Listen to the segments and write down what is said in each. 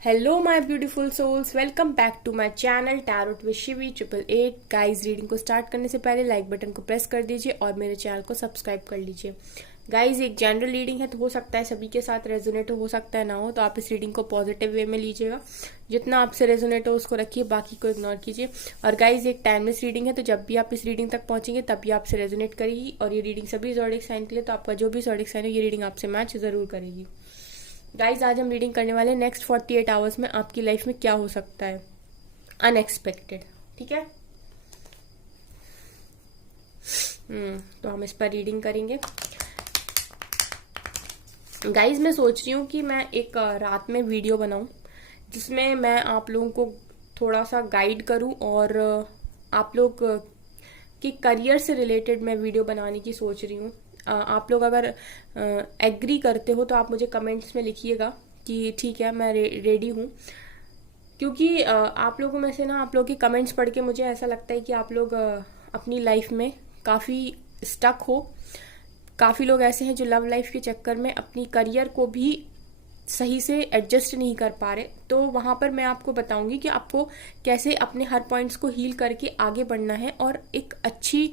Hello my beautiful souls, welcome back to my channel tarot with Shivi 888। Guys, reading को start करने से पहले like button को press कर दीजिए और मेरे चैनल को सब्सक्राइब कर लीजिए। गाइस, एक जनरल रीडिंग है तो हो सकता है सभी के साथ रेजोनेट हो सकता है ना हो, तो आप इस रीडिंग को पॉजिटिव वे में लीजिएगा। जितना आपसे रेजोनेट हो उसको रखिए, बाकी को इग्नोर कीजिए। और गाइस, एक टाइमलेस रीडिंग है तो जब भी आप इस रीडिंग तक पहुंचेंगे तभी आपसे रेजोनेट करेगी। और ये रीडिंग सभी ज़ोडिक साइन के लिए, तो आपका जो भी ज़ोडिक साइन है ये रीडिंग आपसे मैच जरूर करेगी। गाइज, आज हम रीडिंग करने वाले नेक्स्ट 48 आवर्स में आपकी लाइफ में क्या हो सकता है अनएक्सपेक्टेड। ठीक है। तो हम इस पर रीडिंग करेंगे। गाइज, मैं सोच रही हूँ कि मैं एक रात में वीडियो बनाऊं जिसमें मैं आप लोगों को थोड़ा सा गाइड करूं और आप लोग के करियर से रिलेटेड मैं वीडियो बनाने की सोच रही हूँ। आप लोग अगर एग्री करते हो तो आप मुझे कमेंट्स में लिखिएगा कि ठीक है, मैं रेडी हूँ। क्योंकि आप लोगों में से ना, आप लोगों के कमेंट्स पढ़ के मुझे ऐसा लगता है कि आप लोग अपनी लाइफ में काफ़ी स्टक हो। काफ़ी लोग ऐसे हैं जो लव लाइफ के चक्कर में अपनी करियर को भी सही से एडजस्ट नहीं कर पा रहे। तो वहाँ पर मैं आपको बताऊंगी कि आपको कैसे अपने हर पॉइंट्स को हील करके आगे बढ़ना है और एक अच्छी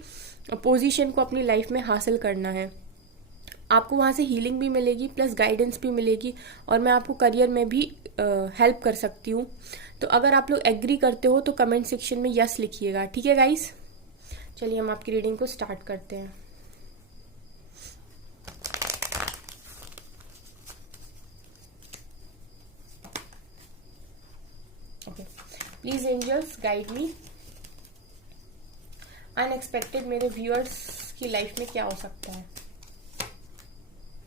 पोजीशन को अपनी लाइफ में हासिल करना है। आपको वहाँ से हीलिंग भी मिलेगी, प्लस गाइडेंस भी मिलेगी, और मैं आपको करियर में भी हेल्प कर सकती हूँ। तो अगर आप लोग एग्री करते हो तो कमेंट सेक्शन में यस लिखिएगा। ठीक है गाइस, चलिए हम आपकी रीडिंग को स्टार्ट करते हैं। Okay, please angels guide me. Unexpected मेरे व्यूअर्स की लाइफ में क्या हो सकता है।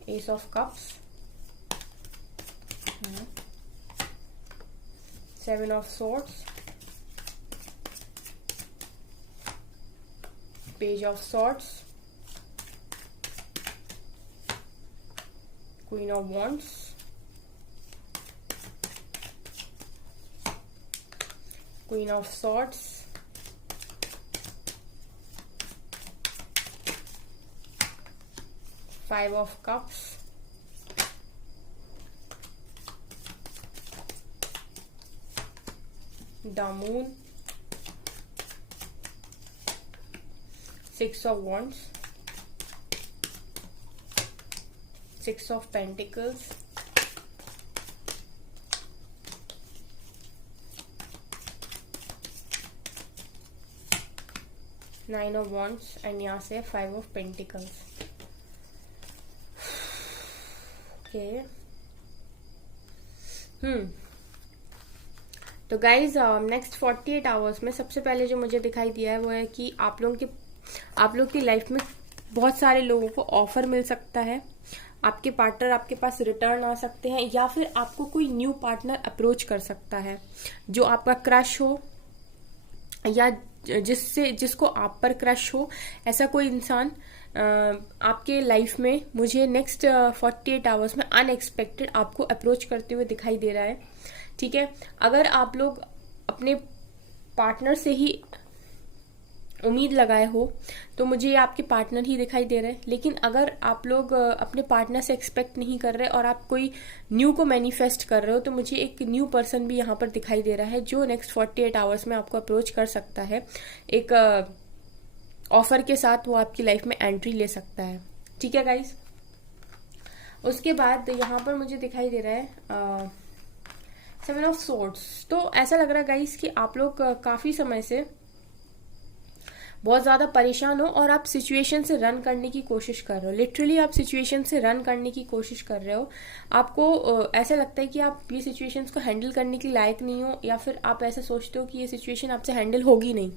Ace of cups, 7 of swords, page of swords, queen of wands, queen of swords, Five of Cups, the Moon, Six of Wands, Six of Pentacles, Nine of Wands, and यहाँ से Five of Pentacles। तो guys, next 48 hours में सबसे पहले जो मुझे दिखाई दिया है वो है कि आप लोग की लाइफ में बहुत सारे लोगों को ऑफर मिल सकता है। आपके पार्टनर आपके पास रिटर्न आ सकते हैं, या फिर आपको कोई न्यू पार्टनर अप्रोच कर सकता है जो आपका क्रश हो, या जिसको आप पर क्रश हो। ऐसा कोई इंसान आपके लाइफ में मुझे नेक्स्ट 48 आवर्स में अनएक्सपेक्टेड आपको अप्रोच करते हुए दिखाई दे रहा है। ठीक है। अगर आप लोग अपने पार्टनर से ही उम्मीद लगाए हो तो मुझे ये आपके पार्टनर ही दिखाई दे रहे हैं। लेकिन अगर आप लोग अपने पार्टनर से एक्सपेक्ट नहीं कर रहे और आप कोई न्यू को मैनिफेस्ट कर रहे हो, तो मुझे एक न्यू पर्सन भी यहाँ पर दिखाई दे रहा है जो नेक्स्ट 48 आवर्स में आपको अप्रोच कर सकता है। एक ऑफर के साथ वो आपकी लाइफ में एंट्री ले सकता है। ठीक है गाइस। उसके बाद यहाँ पर मुझे दिखाई दे रहा है 7 ऑफ सोर्ड्स। तो ऐसा लग रहा है गाइस कि आप लोग काफी समय से बहुत ज्यादा परेशान हो और आप सिचुएशन से रन करने की कोशिश कर रहे हो। लिटरली आप सिचुएशन से रन करने की कोशिश कर रहे हो। आपको ऐसा लगता है कि आप ये सिचुएशंस को हैंडल करने के लायक नहीं हो, या फिर आप ऐसा सोचते हो कि ये सिचुएशन आपसे हैंडल होगी नहीं।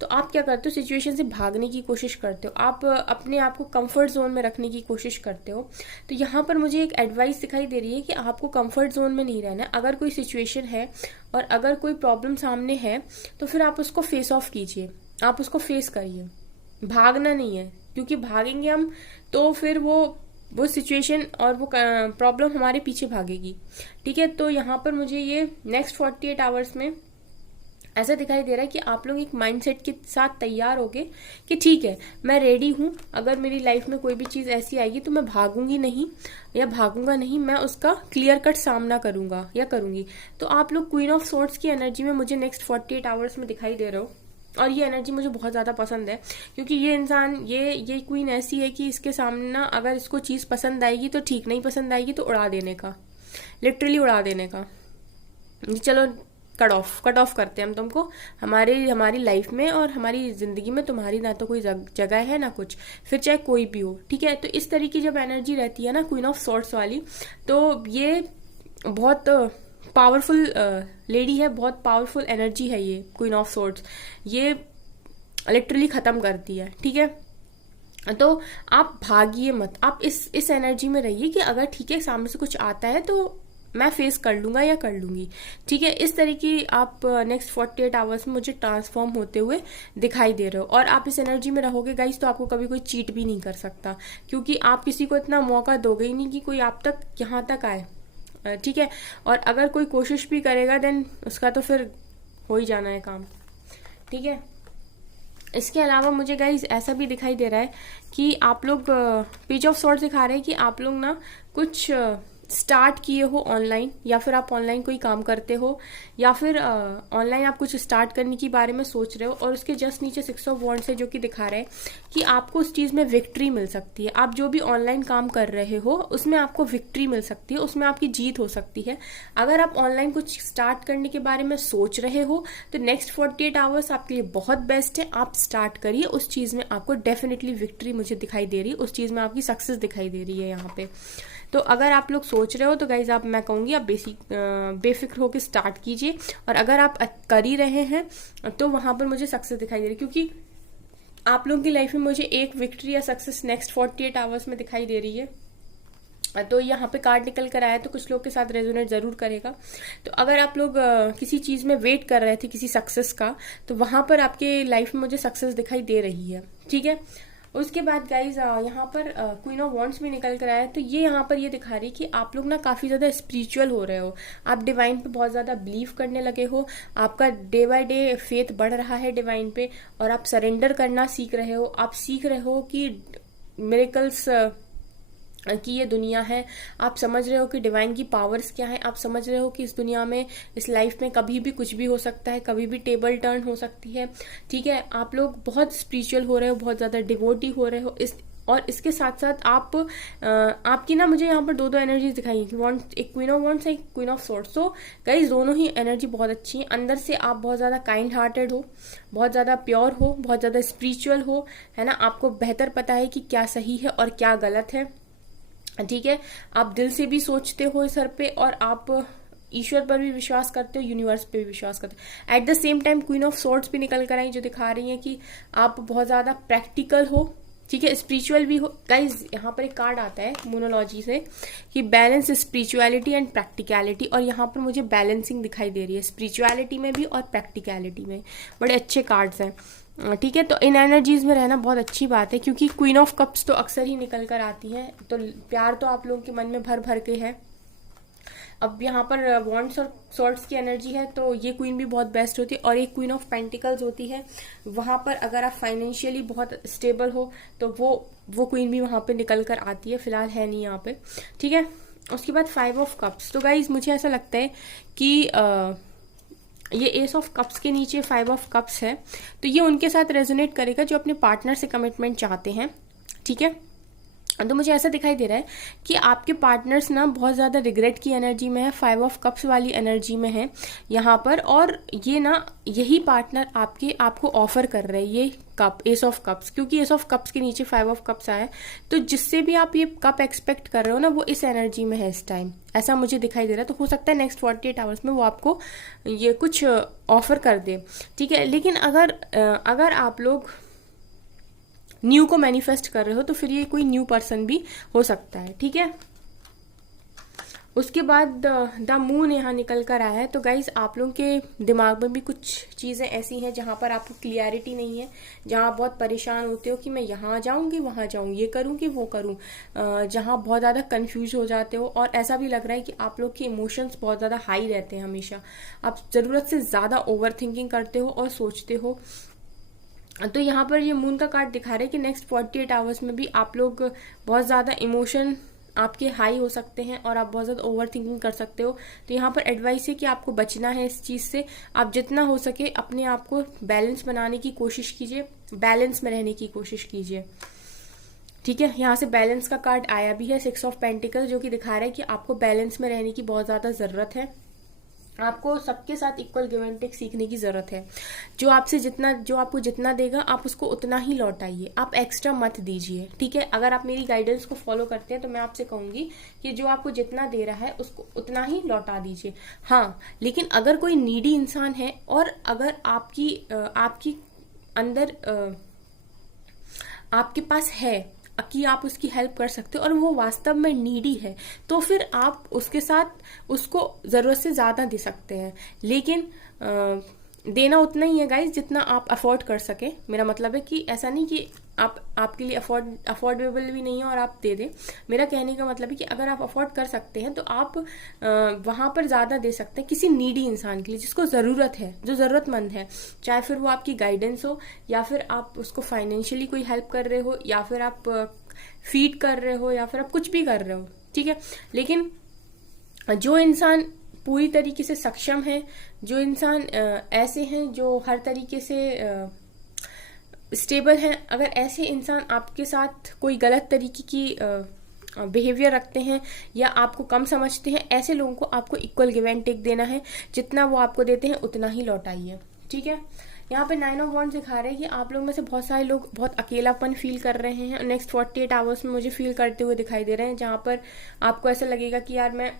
तो आप क्या करते हो, सिचुएशन से भागने की कोशिश करते हो। आप अपने आप को कंफर्ट जोन में रखने की कोशिश करते हो। तो यहाँ पर मुझे एक एडवाइस दिखाई दे रही है कि आपको कंफर्ट जोन में नहीं रहना है। अगर कोई सिचुएशन है और अगर कोई प्रॉब्लम सामने है तो फिर आप उसको फेस ऑफ कीजिए, आप उसको फेस करिए। भागना नहीं है, क्योंकि भागेंगे हम तो फिर वो सिचुएशन और वो प्रॉब्लम हमारे पीछे भागेगी। ठीक है। तो यहाँ पर मुझे ये नेक्स्ट 48 आवर्स में ऐसा दिखाई दे रहा है कि आप लोग एक माइंडसेट के साथ तैयार होके कि ठीक है, मैं रेडी हूँ, अगर मेरी लाइफ में कोई भी चीज़ ऐसी आएगी तो मैं भागूंगी नहीं या भागूंगा नहीं, मैं उसका क्लियर कट सामना करूंगा या करूंगी। तो आप लोग क्वीन ऑफ सोर्ड्स की एनर्जी में मुझे नेक्स्ट 48 आवर्स में दिखाई दे रहे हो, और ये एनर्जी मुझे बहुत ज़्यादा पसंद है, क्योंकि ये इंसान, ये क्वीन ऐसी है कि इसके सामने ना अगर इसको चीज़ पसंद आएगी तो ठीक, नहीं पसंद आएगी तो उड़ा देने का, लिटरली उड़ा देने का। चलो कट ऑफ करते हैं हम तुमको हमारी लाइफ में और हमारी जिंदगी में, तुम्हारी ना तो कोई जगह है ना कुछ, फिर चाहे कोई भी हो, ठीक है। तो इस तरीके की जब एनर्जी रहती है ना क्वीन ऑफ सॉर्ड्स वाली, तो ये बहुत पावरफुल लेडी है, बहुत पावरफुल एनर्जी है ये क्वीन ऑफ सॉर्ड्स, ये लिटरली खत्म करती है, ठीक है। तो आप भागिए मत, आप इस एनर्जी में रहिए कि अगर ठीक है सामने से कुछ आता है तो मैं फेस कर लूंगा या कर लूंगी, ठीक है। इस तरीके आप नेक्स्ट 48 आवर्स में मुझे ट्रांसफॉर्म होते हुए दिखाई दे रहे हो, और आप इस एनर्जी में रहोगे गाइस तो आपको कभी कोई चीट भी नहीं कर सकता, क्योंकि आप किसी को इतना मौका दोगे ही नहीं कि कोई आप तक यहाँ तक आए, ठीक है। और अगर कोई कोशिश भी करेगा देन उसका तो फिर हो ही जाना है काम, ठीक है। इसके अलावा मुझे गाइस ऐसा भी दिखाई दे रहा है कि आप लोग पेज ऑफ सॉर्ड्स दिखा रहे हैं कि आप लोग ना कुछ स्टार्ट किए हो ऑनलाइन, या फिर आप ऑनलाइन कोई काम करते हो, या फिर ऑनलाइन आप कुछ स्टार्ट करने के बारे में सोच रहे हो, और उसके जस्ट नीचे 6 ऑफ वॉन्ड्स है जो कि दिखा रहे हैं कि आपको उस चीज़ में विक्ट्री मिल सकती है। आप जो भी ऑनलाइन काम कर रहे हो उसमें आपको विक्ट्री मिल सकती है, उसमें आपकी जीत हो सकती है। अगर आप ऑनलाइन कुछ स्टार्ट करने के बारे में सोच रहे हो तो नेक्स्ट 48 आवर्स आपके लिए बहुत बेस्ट है, आप स्टार्ट करिए उस चीज़ में, आपको डेफिनेटली विक्ट्री मुझे दिखाई दे रही है, उस चीज़ में आपकी सक्सेस दिखाई दे रही है यहाँ पे। तो अगर आप लोग सोच रहे हो तो गाइज मैं कहूँगी आप बेफिक्र होकर स्टार्ट कीजिए, और अगर आप कर ही रहे हैं तो वहाँ पर मुझे सक्सेस दिखाई दे रही है, क्योंकि आप लोगों की लाइफ में मुझे एक विक्ट्री या सक्सेस नेक्स्ट 48 आवर्स में दिखाई दे रही है। तो यहाँ पे कार्ड निकल कर आया तो कुछ लोग के साथ रेजोनेट जरूर करेगा। तो अगर आप लोग किसी चीज में वेट कर रहे थे किसी सक्सेस का, तो वहां पर आपके लाइफ में मुझे सक्सेस दिखाई दे रही है, ठीक है। उसके बाद गाइज यहाँ पर क्वीन ऑफ वॉन्ड्स भी निकल कर आया है, तो ये यहाँ पर ये दिखा रही है कि आप लोग ना काफी ज्यादा स्पिरिचुअल हो रहे हो, आप डिवाइन पे बहुत ज्यादा बिलीव करने लगे हो, आपका डे बाय डे फेथ बढ़ रहा है डिवाइन पे, और आप सरेंडर करना सीख रहे हो, आप सीख रहे हो कि मिरेकल्स की ये दुनिया है, आप समझ रहे हो कि डिवाइन की पावर्स क्या है, आप समझ रहे हो कि इस दुनिया में, इस लाइफ में कभी भी कुछ भी हो सकता है, कभी भी टेबल टर्न हो सकती है, ठीक है। आप लोग बहुत स्पिरिचुअल हो रहे हो, बहुत ज्यादा डिवोटी हो रहे हो, और इसके साथ साथ आप आपकी ना मुझे यहाँ पर दो एनर्जीज दिखाई है, एक क्वीन ऑफ वॉन्ड्स है, एक क्वीन ऑफ सॉर्ड्स। तो गाइस दोनों ही एनर्जी बहुत अच्छी है, अंदर से आप बहुत ज्यादा काइंड हार्टेड हो, बहुत ज्यादा प्योर हो, बहुत ज्यादा स्पिरिचुअल हो, है ना। आपको बेहतर पता है कि क्या सही है और क्या गलत है, ठीक है। आप दिल से भी सोचते हो इस हर पे, और आप ईश्वर पर भी विश्वास करते हो, यूनिवर्स पे भी विश्वास करते हो। At the same time queen of swords भी निकल कर आई जो दिखा रही है कि आप बहुत ज्यादा प्रैक्टिकल हो, ठीक है, स्पिरिचुअल भी हो। गाइज यहाँ पर एक कार्ड आता है मोनोलॉजी से कि बैलेंस स्पिरिचुअलिटी एंड प्रैक्टिकलिटी, और यहाँ पर मुझे बैलेंसिंग दिखाई दे रही है स्पिरिचुअलिटी में भी और प्रैक्टिकलिटी में। बड़े अच्छे कार्ड्स हैं, ठीक है। तो इन एनर्जीज में रहना बहुत अच्छी बात है, क्योंकि क्वीन ऑफ कप्स तो अक्सर ही निकल कर आती हैं, तो प्यार तो आप लोगों के मन में भर भर के है। अब यहाँ पर वॉन्ड्स और सॉर्ड्स की एनर्जी है, तो ये क्वीन भी बहुत बेस्ट होती है। और एक क्वीन ऑफ पेंटिकल्स होती है, वहां पर अगर आप फाइनेंशियली बहुत स्टेबल हो तो वो क्वीन भी वहां पे निकल कर आती है, फिलहाल है नहीं यहाँ पे, ठीक है। उसके बाद 5 ऑफ कप्स। तो गाइज मुझे ऐसा लगता है कि ये एस ऑफ कप्स के नीचे 5 ऑफ कप्स है, तो ये उनके साथ रेजोनेट करेगा जो अपने पार्टनर से कमिटमेंट चाहते हैं, ठीक है। तो मुझे ऐसा दिखाई दे रहा है कि आपके पार्टनर्स ना बहुत ज़्यादा रिग्रेट की एनर्जी में है, 5 ऑफ कप्स वाली एनर्जी में है यहाँ पर, और ये ना यही पार्टनर आपको ऑफर कर रहे हैं ये कप, एस ऑफ कप्स, क्योंकि एस ऑफ कप्स के नीचे 5 ऑफ कप्स आया है। तो जिससे भी आप ये कप एक्सपेक्ट कर रहे हो ना, वो इस एनर्जी में है इस टाइम, ऐसा मुझे दिखाई दे रहा है। तो हो सकता है नेक्स्ट 48 आवर्स में वो आपको ये कुछ ऑफर कर दे, ठीक है। लेकिन अगर आप लोग न्यू को मैनिफेस्ट कर रहे हो तो फिर ये कोई न्यू पर्सन भी हो सकता है, ठीक है। उसके बाद द मून यहाँ निकल कर आया है। तो गाइज आप लोगों के दिमाग में भी कुछ चीज़ें ऐसी हैं जहाँ पर आपको क्लियरिटी नहीं है, जहाँ आप बहुत परेशान होते हो कि मैं यहाँ जाऊँगी वहाँ जाऊँ, ये करूँ कि वो करूँ, जहाँ बहुत ज़्यादा कंफ्यूज हो जाते हो। और ऐसा भी लग रहा है कि आप लोग के इमोशंस बहुत ज़्यादा हाई रहते हैं हमेशा, आप ज़रूरत से ज़्यादा ओवर थिंकिंग करते हो और सोचते हो। तो यहाँ पर ये मून का कार्ड दिखा रहा है कि नेक्स्ट 48 आवर्स में भी आप लोग बहुत ज़्यादा इमोशन आपके हाई हो सकते हैं और आप बहुत ज़्यादा ओवर थिंकिंग कर सकते हो। तो यहाँ पर एडवाइस है कि आपको बचना है इस चीज़ से। आप जितना हो सके अपने आप को बैलेंस बनाने की कोशिश कीजिए, बैलेंस में रहने की कोशिश कीजिए, ठीक है। यहाँ से बैलेंस का कार्ड आया भी है, 6 ऑफ पेंटिकल, जो कि दिखा रहा है कि आपको बैलेंस में रहने की बहुत ज़्यादा ज़रूरत है। आपको सबके साथ इक्वल गिव एंड टेक सीखने की जरूरत है। जो आपको जितना देगा आप उसको उतना ही लौटाइए, आप एक्स्ट्रा मत दीजिए, ठीक है। अगर आप मेरी गाइडेंस को फॉलो करते हैं तो मैं आपसे कहूंगी कि जो आपको जितना दे रहा है उसको उतना ही लौटा दीजिए। हाँ, लेकिन अगर कोई नीडी इंसान है और अगर आपकी अंदर आपके पास है कि आप उसकी हेल्प कर सकते हो और वो वास्तव में नीडी है, तो फिर आप उसके साथ उसको ज़रूरत से ज़्यादा दे सकते हैं। लेकिन देना उतना ही है गाइज जितना आप अफोर्ड कर सके। मेरा मतलब है कि ऐसा नहीं कि आपके लिए अफोर्डेबल भी नहीं है और आप दे दें। मेरा कहने का मतलब है कि अगर आप अफोर्ड कर सकते हैं तो आप वहाँ पर ज़्यादा दे सकते हैं किसी नीडी इंसान के लिए जिसको ज़रूरत है, जो ज़रूरतमंद है। चाहे फिर वो आपकी गाइडेंस हो या फिर आप उसको फाइनेंशियली कोई हेल्प कर रहे हो या फिर आप फीड कर रहे हो या फिर आप कुछ भी कर रहे हो, ठीक है। लेकिन जो इंसान पूरी तरीके से सक्षम है, जो इंसान ऐसे हैं जो हर तरीके से स्टेबल हैं, अगर ऐसे इंसान आपके साथ कोई गलत तरीके की बिहेवियर रखते हैं या आपको कम समझते हैं, ऐसे लोगों को आपको इक्वल गिव एंड टेक देना है। जितना वो आपको देते हैं उतना ही लौटाइए, ठीक है। यहाँ पे 9 ऑफ वॉन्ड्स दिखा रहे हैं कि आप लोग में से बहुत सारे लोग बहुत अकेलापन फील कर रहे हैं। नेक्स्ट 48 आवर्स में मुझे फील करते हुए दिखाई दे रहे हैं, जहाँ पर आपको ऐसा लगेगा कि यार मैं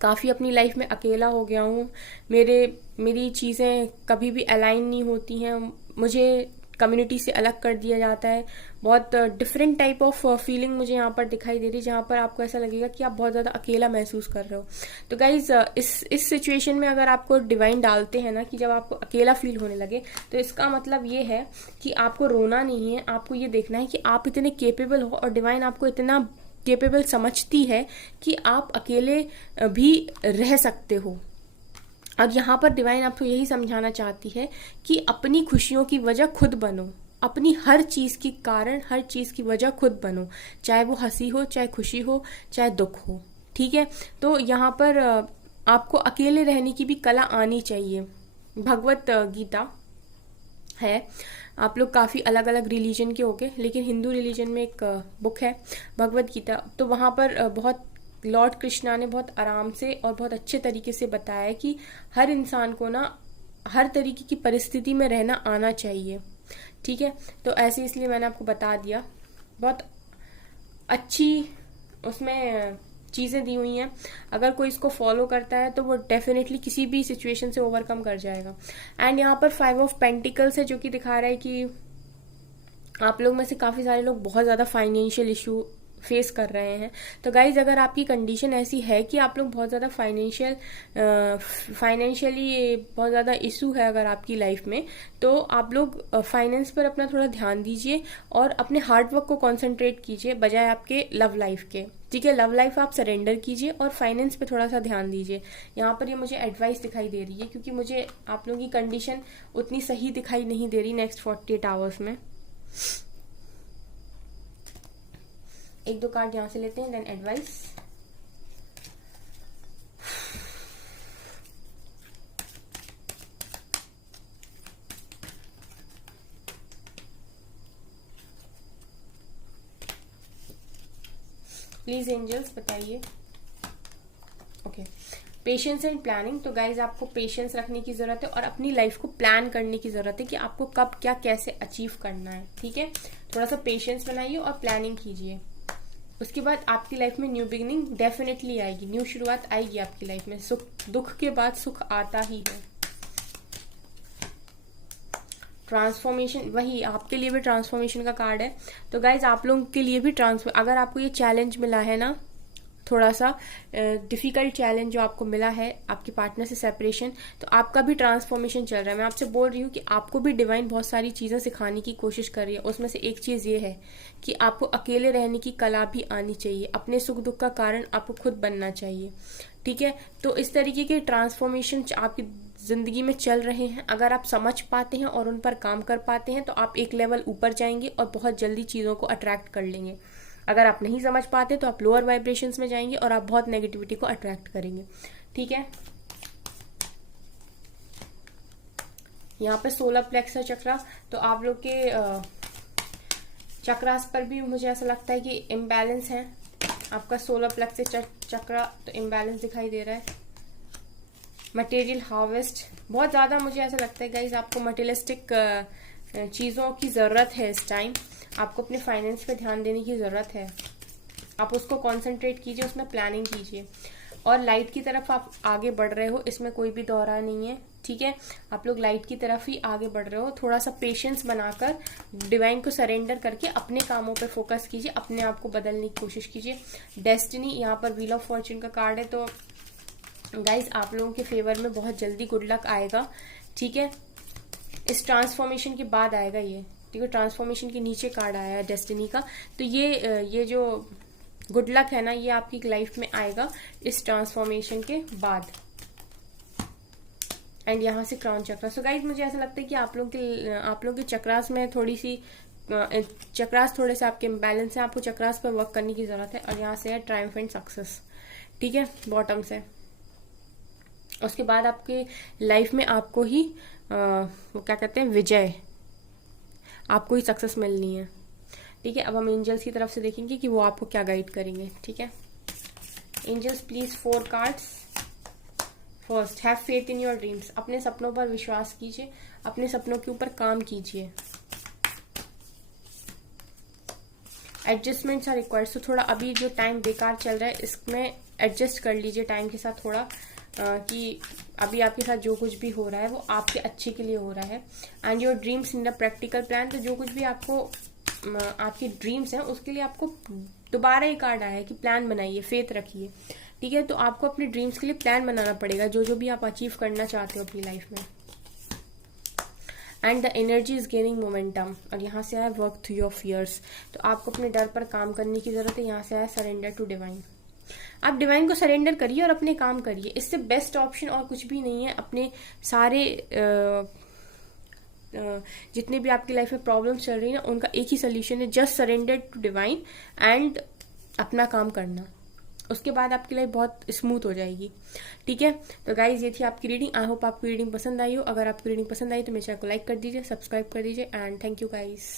काफ़ी अपनी लाइफ में अकेला हो गया हूँ, मेरी चीज़ें कभी भी अलाइन नहीं होती हैं, मुझे कम्युनिटी से अलग कर दिया जाता है। बहुत डिफरेंट टाइप ऑफ फीलिंग मुझे यहाँ पर दिखाई दे रही है, जहाँ पर आपको ऐसा लगेगा कि आप बहुत ज़्यादा अकेला महसूस कर रहे हो। तो गाइज इस सिचुएशन में अगर आपको डिवाइन डालते हैं ना कि जब आपको अकेला फील होने लगे, तो इसका मतलब ये है कि आपको रोना नहीं है, आपको ये देखना है कि आप इतने केपेबल हो और डिवाइन आपको इतना केपेबल समझती है कि आप अकेले भी रह सकते हो। और यहाँ पर डिवाइन आपको यही समझाना चाहती है कि अपनी खुशियों की वजह खुद बनो, अपनी हर चीज़ की कारण, हर चीज़ की वजह खुद बनो, चाहे वो हंसी हो, चाहे खुशी हो, चाहे दुख हो, ठीक है। तो यहाँ पर आपको अकेले रहने की भी कला आनी चाहिए। भगवत गीता है, आप लोग काफ़ी अलग अलग रिलीजन के होके, लेकिन हिंदू रिलीजन में एक बुक है भगवत गीता। तो वहाँ पर बहुत लॉर्ड कृष्णा ने बहुत आराम से और बहुत अच्छे तरीके से बताया है कि हर इंसान को ना हर तरीके की परिस्थिति में रहना आना चाहिए, ठीक है। तो ऐसे इसलिए मैंने आपको बता दिया, बहुत अच्छी उसमें चीज़ें दी हुई हैं। अगर कोई इसको फॉलो करता है तो वो डेफिनेटली किसी भी सिचुएशन से ओवरकम कर जाएगा। एंड यहाँ पर 5 ऑफ पेंटिकल्स है, जो कि दिखा रहा है कि आप लोग में से काफ़ी सारे लोग बहुत ज़्यादा फाइनेंशियल इशू फेस कर रहे हैं। तो गाइज अगर आपकी कंडीशन ऐसी है कि आप लोग बहुत ज़्यादा फाइनेंशियली बहुत ज़्यादा इशू है अगर आपकी लाइफ में, तो आप लोग फाइनेंस पर अपना थोड़ा ध्यान दीजिए और अपने हार्डवर्क को कंसंट्रेट कीजिए बजाय आपके लव लाइफ के, ठीक है। लव लाइफ आप सरेंडर कीजिए और फाइनेंस पे थोड़ा सा ध्यान दीजिए। यहाँ पर ये मुझे एडवाइस दिखाई दे रही है क्योंकि मुझे आप लोगों की कंडीशन उतनी सही दिखाई नहीं दे रही नेक्स्ट 48 आवर्स में। एक दो कार्ड यहाँ से लेते हैं, देन एडवाइस। प्लीज एंजल्स बताइए। Okay, patience and planning. तो गाइज आपको पेशेंस रखने की जरूरत है और अपनी लाइफ को प्लान करने की जरूरत है कि आपको कब क्या कैसे अचीव करना है, ठीक है। थोड़ा सा पेशेंस बनाइए और प्लानिंग कीजिए। उसके बाद आपकी लाइफ में न्यू बिगिनिंग डेफिनेटली आएगी, न्यू शुरुआत आएगी आपकी लाइफ में। दुख के बाद सुख आता ही है। ट्रांसफॉर्मेशन, वही आपके लिए भी ट्रांसफॉर्मेशन का कार्ड है। तो गाइज आप लोगों के लिए भी अगर आपको ये चैलेंज मिला है ना थोड़ा सा डिफिकल्ट चैलेंज जो आपको मिला है आपके पार्टनर से सेपरेशन, तो आपका भी ट्रांसफॉर्मेशन चल रहा है। मैं आपसे बोल रही हूँ कि आपको भी डिवाइन बहुत सारी चीज़ें सिखाने की कोशिश कर रही है। उसमें से एक चीज़ ये है कि आपको अकेले रहने की कला भी आनी चाहिए, अपने सुख दुख का कारण आपको खुद बनना चाहिए, ठीक है। तो इस तरीके के ट्रांसफॉर्मेशन आपकी जिंदगी में चल रहे हैं। अगर आप समझ पाते हैं और उन पर काम कर पाते हैं तो आप एक लेवल ऊपर जाएंगे और बहुत जल्दी चीज़ों को अट्रैक्ट कर लेंगे। अगर आप नहीं समझ पाते तो आप लोअर वाइब्रेशंस में जाएंगे और आप बहुत नेगेटिविटी को अट्रैक्ट करेंगे, ठीक है। यहाँ पे 16 प्लेक्स चक्रा, तो आप लोग के चक्रास पर भी मुझे ऐसा लगता है कि इम्बैलेंस है। आपका 16 प्लेक्स चक्रा तो इम्बैलेंस दिखाई दे रहा है। मटेरियल हार्वेस्ट बहुत ज़्यादा मुझे ऐसा लगता है गाइज, आपको मटेरियलिस्टिक चीज़ों की ज़रूरत है इस टाइम। आपको अपने फाइनेंस पे ध्यान देने की ज़रूरत है, आप उसको कंसंट्रेट कीजिए, उसमें प्लानिंग कीजिए और लाइट की तरफ आप आगे बढ़ रहे हो, इसमें कोई भी दौरा नहीं है, ठीक है। आप लोग लाइट की तरफ ही आगे बढ़ रहे हो। थोड़ा सा पेशेंस बनाकर डिवाइन को सरेंडर करके अपने कामों पर फोकस कीजिए, अपने आप को बदलने की कोशिश कीजिए। डेस्टिनी, यहाँ पर व्हील ऑफ फॉर्च्यून का कार्ड है, तो गाइज आप लोगों के फेवर में बहुत जल्दी गुड लक आएगा, ठीक है। इस ट्रांसफॉर्मेशन के बाद आएगा ये, ठीक है। ट्रांसफॉर्मेशन के नीचे कार्ड आया है डेस्टिनी का, तो ये जो गुड लक है ना, ये आपकी लाइफ में आएगा इस ट्रांसफॉर्मेशन के बाद। एंड यहाँ से क्राउन चक्रा। सो गाइज मुझे ऐसा लगता है कि आप लोग के चक्रास में थोड़ी सी चक्रास थोड़े से आपके इम्बैलेंस है, आपको चक्रास पर वर्क करने की जरूरत है। और यहाँ से है ट्रायम्फ एंड सक्सेस, ठीक है, बॉटम से। उसके बाद आपके लाइफ में आपको ही वो क्या कहते हैं, विजय, आपको ही सक्सेस मिलनी है, ठीक है। अब हम एंजल्स की तरफ से देखेंगे कि वो आपको क्या गाइड करेंगे, ठीक है। Angels please 4 cards. First, have faith in your dreams, अपने सपनों पर विश्वास कीजिए, अपने सपनों के ऊपर काम कीजिए। एडजस्टमेंट्स आर रिक्वायर्ड, तो थोड़ा अभी जो टाइम बेकार चल रहा है इसमें एडजस्ट कर लीजिए टाइम के साथ थोड़ा, कि अभी आपके साथ जो कुछ भी हो रहा है वो आपके अच्छे के लिए हो रहा है। And your dreams in the practical plan, तो जो कुछ भी आपको आपकी ड्रीम्स हैं उसके लिए आपको दोबारा एक कार्ड आया है कि प्लान बनाइए, फेथ रखिए, ठीक है। तो आपको अपने ड्रीम्स के लिए प्लान बनाना पड़ेगा, जो भी आप अचीव करना चाहते हो अपनी लाइफ में। And the energy is gaining momentum, और यहाँ से आया वर्क थ्रू योर फियर्स, तो आपको अपने डर पर काम करने की जरूरत है। यहाँ से आया सरेंडर टू डिवाइन, आप डिवाइन को सरेंडर करिए और अपने काम करिए, इससे बेस्ट ऑप्शन और कुछ भी नहीं है। अपने सारे जितने भी आपकी लाइफ में प्रॉब्लम्स चल रही है ना, उनका एक ही सोल्यूशन है, just surrender to divine and अपना काम करना। उसके बाद आपकी लाइफ बहुत स्मूथ हो जाएगी, ठीक है। तो गाइज ये थी आपकी रीडिंग। आई होप आपकी रीडिंग पसंद आई हो। अगर आपकी रीडिंग पसंद आई तो मेरे चैनल को लाइक कर दीजिए, सब्सक्राइब कर दीजिए एंड थैंक यू गाइज।